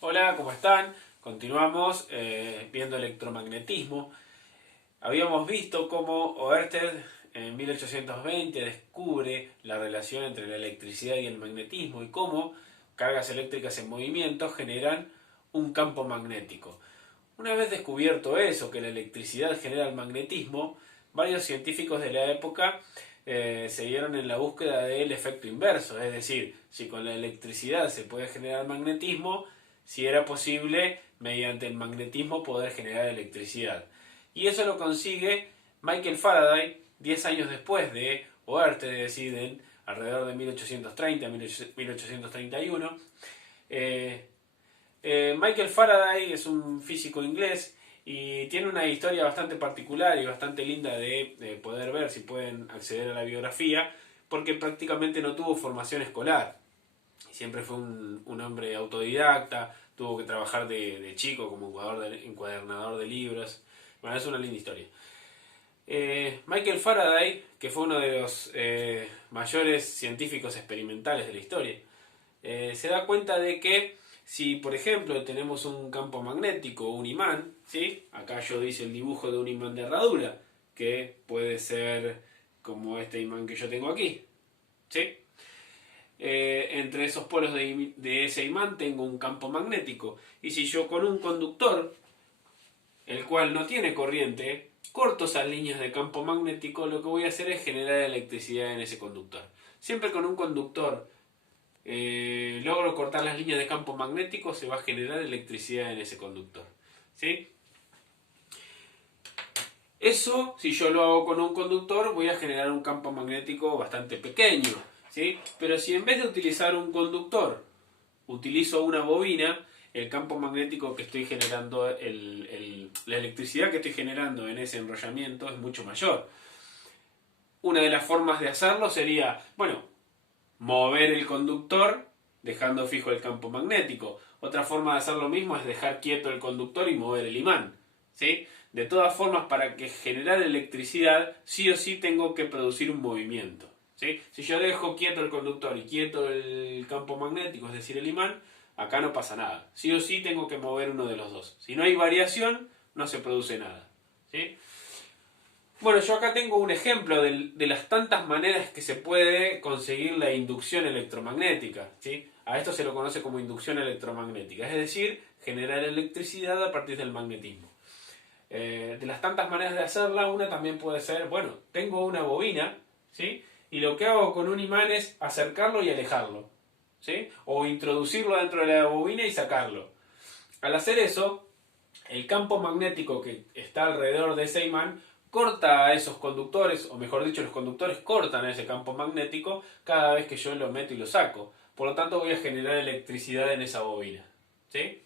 Hola, ¿cómo están? Continuamos viendo electromagnetismo. Habíamos visto cómo Oersted en 1820 descubre la relación entre la electricidad y el magnetismo y cómo cargas eléctricas en movimiento generan un campo magnético. Una vez descubierto eso, que la electricidad genera el magnetismo, varios científicos de la época se dieron en la búsqueda del efecto inverso, es decir, si con la electricidad se puede generar magnetismo, si era posible mediante el magnetismo poder generar electricidad. Y eso lo consigue Michael Faraday 10 años después de Oersted, deciden alrededor de 1830-1831. Michael Faraday es un físico inglés y tiene una historia bastante particular y bastante linda de poder ver si pueden acceder a la biografía, porque prácticamente no tuvo formación escolar. Siempre fue un hombre autodidacta, tuvo que trabajar de chico como encuadernador de libros. Bueno, es una linda historia. Michael Faraday, que fue uno de los mayores científicos experimentales de la historia, se da cuenta de que si, por ejemplo, tenemos un campo magnético, un imán, ¿sí? Acá yo hice el dibujo de un imán de herradura, que puede ser como este imán que yo tengo aquí, ¿sí? Entre esos polos de ese imán tengo un campo magnético. Y si yo con un conductor, el cual no tiene corriente, corto esas líneas de campo magnético, lo que voy a hacer es generar electricidad en ese conductor. Siempre con un conductor logro cortar las líneas de campo magnético, se va a generar electricidad en ese conductor. ¿Sí? Eso, si yo lo hago con un conductor, voy a generar un campo magnético bastante pequeño. ¿Sí? Pero si en vez de utilizar un conductor, utilizo una bobina, el campo magnético que estoy generando, la electricidad que estoy generando en ese enrollamiento es mucho mayor. Una de las formas de hacerlo sería, bueno, mover el conductor dejando fijo el campo magnético. Otra forma de hacer lo mismo es dejar quieto el conductor y mover el imán. ¿Sí? De todas formas, para que generar electricidad, sí o sí tengo que producir un movimiento. ¿Sí? Si yo dejo quieto el conductor y quieto el campo magnético, es decir, el imán, acá no pasa nada. Sí o sí tengo que mover uno de los dos. Si no hay variación, no se produce nada. ¿Sí? Bueno, yo acá tengo un ejemplo de las tantas maneras que se puede conseguir la inducción electromagnética. ¿Sí? A esto se lo conoce como inducción electromagnética, es decir, generar electricidad a partir del magnetismo. De las tantas maneras de hacerla, una también puede ser, bueno, tengo una bobina, ¿sí? Y lo que hago con un imán es acercarlo y alejarlo, ¿sí? O introducirlo dentro de la bobina y sacarlo. Al hacer eso, el campo magnético que está alrededor de ese imán corta a esos conductores, o mejor dicho, los conductores cortan a ese campo magnético cada vez que yo lo meto y lo saco. Por lo tanto, voy a generar electricidad en esa bobina, ¿sí?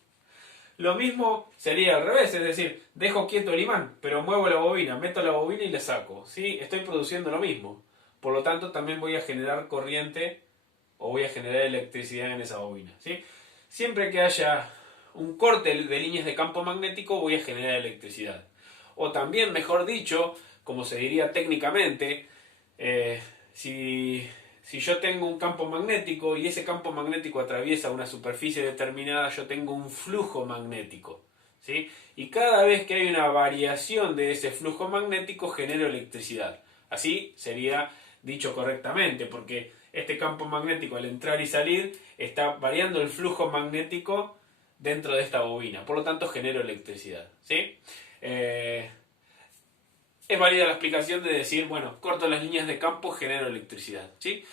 Lo mismo sería al revés, es decir, dejo quieto el imán, pero muevo la bobina, meto la bobina y la saco, ¿sí? Estoy produciendo lo mismo. Por lo tanto, también voy a generar corriente o voy a generar electricidad en esa bobina, ¿sí? Siempre que haya un corte de líneas de campo magnético, voy a generar electricidad. O también, mejor dicho, como se diría técnicamente, si yo tengo un campo magnético y ese campo magnético atraviesa una superficie determinada, yo tengo un flujo magnético. ¿Sí? Y cada vez que hay una variación de ese flujo magnético, genero electricidad. Así sería dicho correctamente, porque este campo magnético al entrar y salir está variando el flujo magnético dentro de esta bobina. Por lo tanto, genero electricidad. ¿Sí? Es válida la explicación de decir, bueno, corto las líneas de campo, genero electricidad. ¿Sí?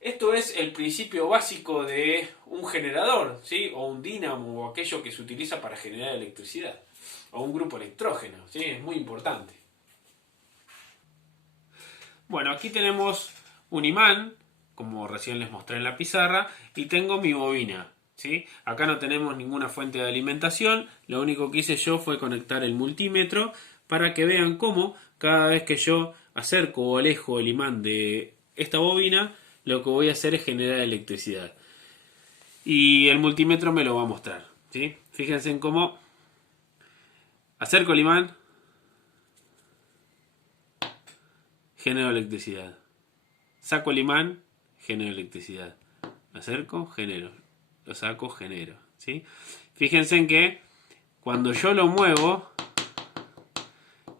Esto es el principio básico de un generador, ¿sí? O un dínamo, o aquello que se utiliza para generar electricidad. O un grupo electrógeno, ¿sí? Es muy importante. Bueno, aquí tenemos un imán, como recién les mostré en la pizarra, y tengo mi bobina, ¿sí? Acá no tenemos ninguna fuente de alimentación, lo único que hice yo fue conectar el multímetro para que vean cómo cada vez que yo acerco o alejo el imán de esta bobina, lo que voy a hacer es generar electricidad. Y el multímetro me lo va a mostrar, ¿sí? Fíjense en cómo acerco el imán, genero electricidad. Saco el imán, genero electricidad. Lo acerco, genero. Lo saco, genero. ¿sí? Fíjense en que cuando yo lo muevo,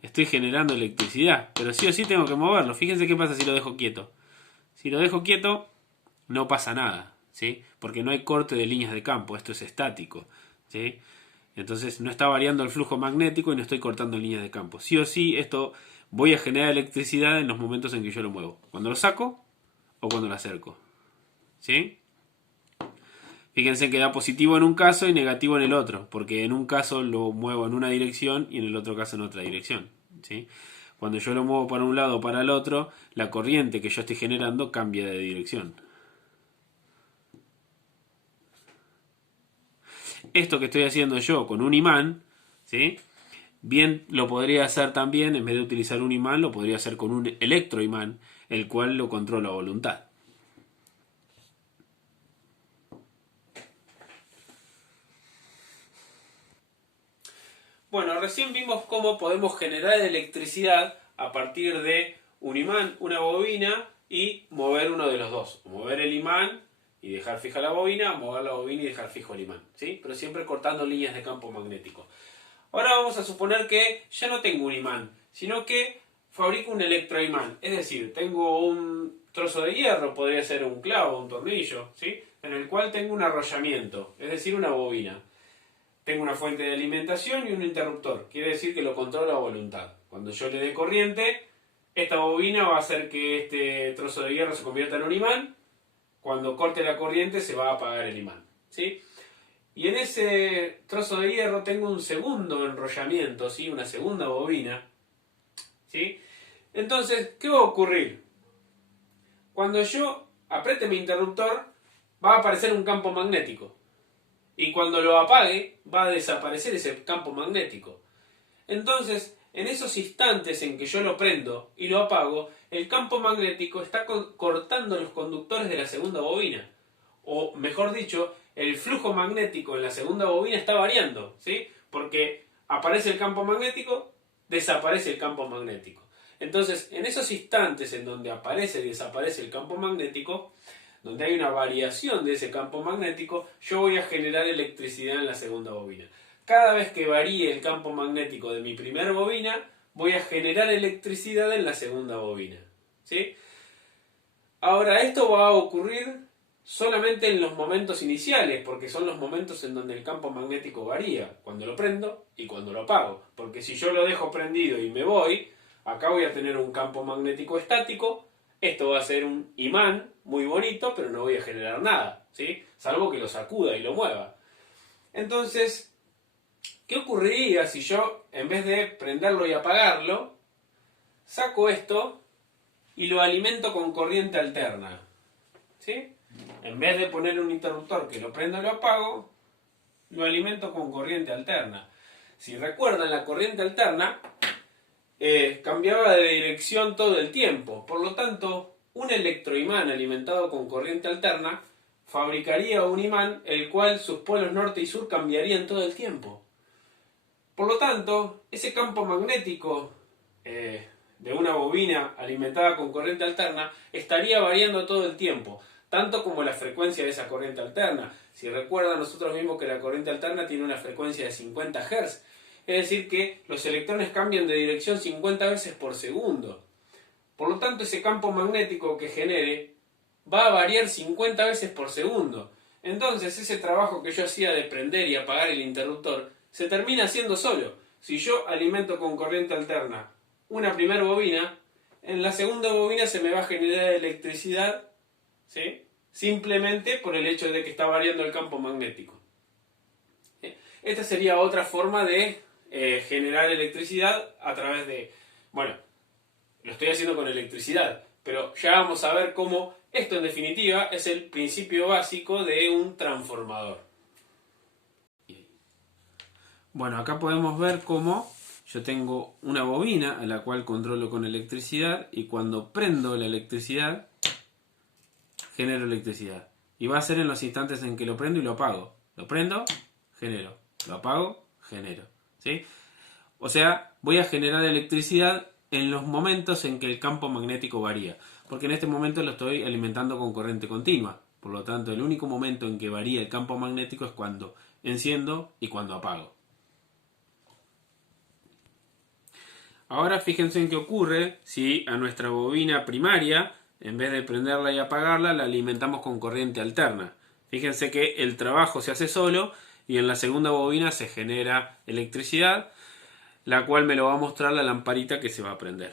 estoy generando electricidad, pero sí o sí tengo que moverlo. Fíjense qué pasa si lo dejo quieto. Si lo dejo quieto, no pasa nada, ¿sí? Porque no hay corte de líneas de campo, esto es estático, ¿sí? Entonces no está variando el flujo magnético y no estoy cortando líneas de campo. Sí o sí, esto voy a generar electricidad en los momentos en que yo lo muevo. Cuando lo saco o cuando lo acerco, ¿sí? Fíjense que da positivo en un caso y negativo en el otro, porque en un caso lo muevo en una dirección y en el otro caso en otra dirección, ¿sí? Cuando yo lo muevo para un lado o para el otro, la corriente que yo estoy generando cambia de dirección. Esto que estoy haciendo yo con un imán, ¿sí? Bien lo podría hacer también, en vez de utilizar un imán, lo podría hacer con un electroimán, el cual lo controla a voluntad. Bueno, recién vimos cómo podemos generar electricidad a partir de un imán, una bobina y mover uno de los dos. Mover el imán y dejar fija la bobina, mover la bobina y dejar fijo el imán, ¿sí? Pero siempre cortando líneas de campo magnético. Ahora vamos a suponer que ya no tengo un imán, sino que fabrico un electroimán. Es decir, tengo un trozo de hierro, podría ser un clavo, un tornillo, ¿sí? En el cual tengo un arrollamiento, es decir, una bobina. Tengo una fuente de alimentación y un interruptor. Quiere decir que lo controlo a voluntad. Cuando yo le dé corriente, esta bobina va a hacer que este trozo de hierro se convierta en un imán. Cuando corte la corriente se va a apagar el imán, ¿sí? Y en ese trozo de hierro tengo un segundo enrollamiento, ¿sí? Una segunda bobina, ¿sí? Entonces, ¿qué va a ocurrir? Cuando yo apriete mi interruptor, va a aparecer un campo magnético. Y cuando lo apague, va a desaparecer ese campo magnético. Entonces, en esos instantes en que yo lo prendo y lo apago, el campo magnético está cortando los conductores de la segunda bobina. O, mejor dicho, el flujo magnético en la segunda bobina está variando, ¿sí? Porque aparece el campo magnético, desaparece el campo magnético. Entonces, en esos instantes en donde aparece y desaparece el campo magnético, donde hay una variación de ese campo magnético, yo voy a generar electricidad en la segunda bobina. Cada vez que varíe el campo magnético de mi primera bobina, voy a generar electricidad en la segunda bobina, ¿sí? Ahora, esto va a ocurrir solamente en los momentos iniciales, porque son los momentos en donde el campo magnético varía, cuando lo prendo y cuando lo apago. Porque si yo lo dejo prendido y me voy, acá voy a tener un campo magnético estático, esto va a ser un imán muy bonito, pero no voy a generar nada, ¿sí? Salvo que lo sacuda y lo mueva. Entonces, ¿qué ocurriría si yo, en vez de prenderlo y apagarlo, saco esto y lo alimento con corriente alterna? ¿Sí? En vez de poner un interruptor que lo prendo y lo apago, lo alimento con corriente alterna. Si recuerdan, la corriente alterna cambiaba de dirección todo el tiempo. Por lo tanto, un electroimán alimentado con corriente alterna fabricaría un imán el cual sus polos norte y sur cambiarían todo el tiempo. Por lo tanto, ese campo magnético de una bobina alimentada con corriente alterna estaría variando todo el tiempo, tanto como la frecuencia de esa corriente alterna. Si recuerdan, nosotros vimos que la corriente alterna tiene una frecuencia de 50 Hz. Es decir, que los electrones cambian de dirección 50 veces por segundo. Por lo tanto, ese campo magnético que genere va a variar 50 veces por segundo. Entonces, ese trabajo que yo hacía de prender y apagar el interruptor se termina haciendo solo. Si yo alimento con corriente alterna una primera bobina, en la segunda bobina se me va a generar electricidad, ¿sí? Simplemente por el hecho de que está variando el campo magnético. Esta sería otra forma de generar electricidad a través de... Bueno, lo estoy haciendo con electricidad, pero ya vamos a ver cómo esto en definitiva es el principio básico de un transformador. Bueno, acá podemos ver cómo yo tengo una bobina a la cual controlo con electricidad y cuando prendo la electricidad genero electricidad. Y va a ser en los instantes en que lo prendo y lo apago. Lo prendo, genero. Lo apago, genero. ¿Sí? O sea, voy a generar electricidad en los momentos en que el campo magnético varía. Porque en este momento lo estoy alimentando con corriente continua. Por lo tanto, el único momento en que varía el campo magnético es cuando enciendo y cuando apago. Ahora fíjense en qué ocurre si a nuestra bobina primaria, en vez de prenderla y apagarla, la alimentamos con corriente alterna. Fíjense que el trabajo se hace solo y en la segunda bobina se genera electricidad, la cual me lo va a mostrar la lamparita que se va a prender.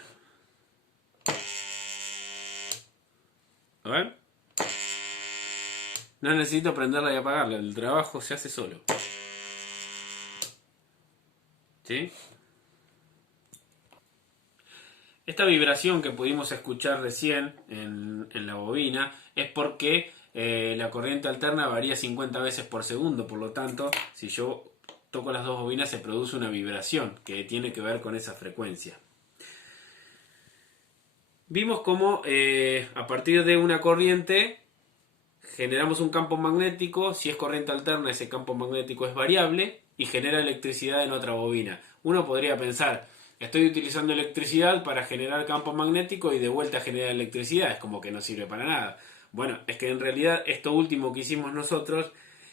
A ver. No necesito prenderla y apagarla, el trabajo se hace solo. ¿Sí? Esta vibración que pudimos escuchar recién en la bobina es porque la corriente alterna varía 50 veces por segundo, por lo tanto, si yo toco las dos bobinas se produce una vibración que tiene que ver con esa frecuencia. Vimos cómo a partir de una corriente generamos un campo magnético. Si es corriente alterna, ese campo magnético es variable y genera electricidad en otra bobina. Uno podría pensar, estoy utilizando electricidad para generar campo magnético y de vuelta generar electricidad, es como que no sirve para nada. Bueno, es que en realidad esto último que hicimos nosotros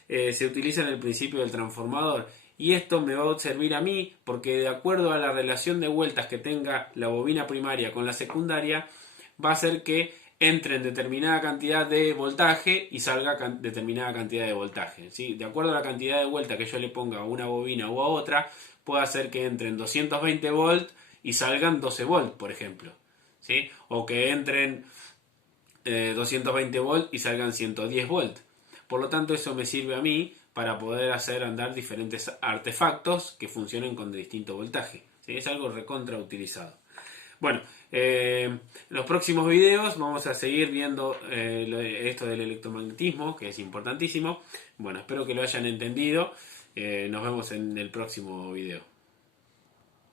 se utiliza en el principio del transformador. Y esto me va a servir a mí porque de acuerdo a la relación de vueltas que tenga la bobina primaria con la secundaria, va a hacer que entre en determinada cantidad de voltaje y salga determinada cantidad de voltaje. ¿Sí? De acuerdo a la cantidad de vueltas que yo le ponga a una bobina o a otra, puede hacer que entren 220 volts y salgan 12 volts, por ejemplo. ¿Sí? O que entren 220 volts y salgan 110 volts. Por lo tanto, eso me sirve a mí para poder hacer andar diferentes artefactos que funcionen con distinto voltaje. ¿Sí? Es algo recontra utilizado. Bueno, en los próximos videos vamos a seguir viendo esto del electromagnetismo, que es importantísimo. Bueno, espero que lo hayan entendido. Nos vemos en el próximo video.